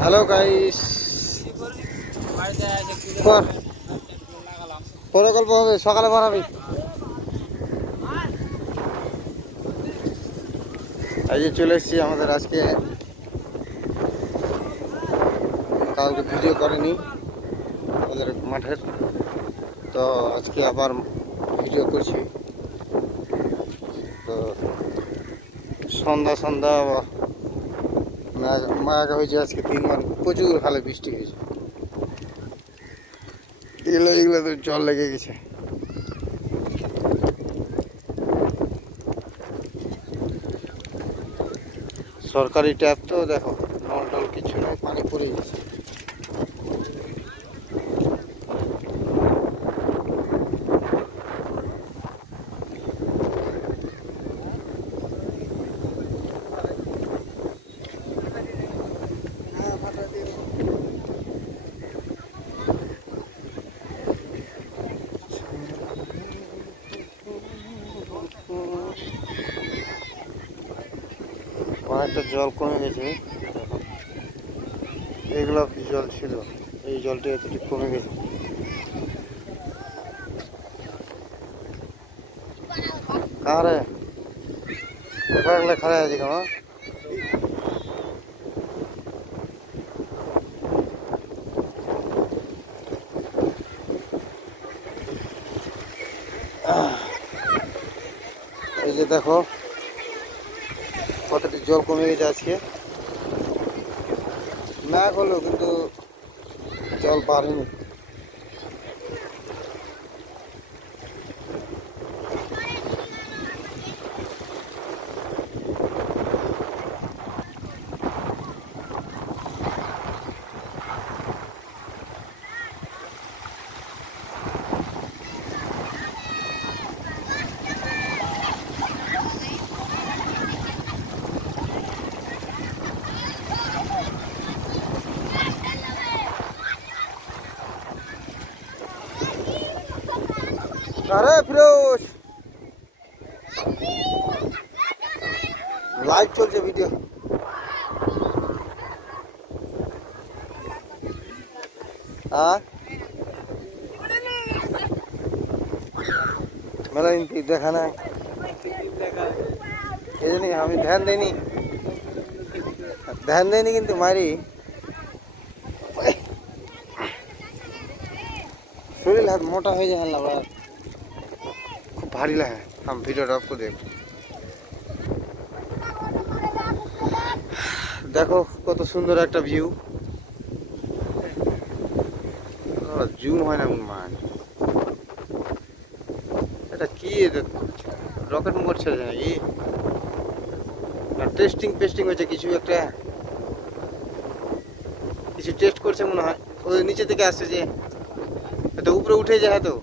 Hello guys, প্রকল্প হবে সকালে বানাবি। এই যে চলে এসেছি আমাদের আজকে, কাউকে ভিডিও করেনি আমাদের মাঠের, তো আজকে আবার ভিডিও করছি। তো সন্ধ্যা মায়াকা হয়েছে আজকে 3 বার, প্রচুর হালে বৃষ্টি হয়েছে। এগুলো তো জল লেগে গেছে। সরকারি ট্যাপ তো দেখো, নল টল কিছু নেই, পানি পড়ে গেছে। অনেকটা জল কমে গেছে, এগুলো জল ছিল, এই জলটা এতটুকু কমে গেছে। কারে খাড়া আছে কেন? এই যে দেখো কতটি জল কমে গেছে আজকে। মেঘ হলো কিন্তু জল বাড়েনি। আরে ফিরোজ, লাইভ চলছে ভিডিও। মেলা দিন দেখা না, এই জন্য আমি ধ্যান দেয়নি কিন্তু মারি শরীর হাত মোটা হয়ে যায়, খুব ভারী লাগে। আমি ভিডিওটা অফ করে দেখো কত সুন্দর একটা ভিউ। জুম হয় না মান, এটা কি রকেট মোড ছেড়েছে নাকি? টেস্টিং হয়েছে কিছু একটা, কিছু টেস্ট করছে মনে হয়। ওই নিচে থেকে আসছে যে, এটা উপরে উঠে যায় তো।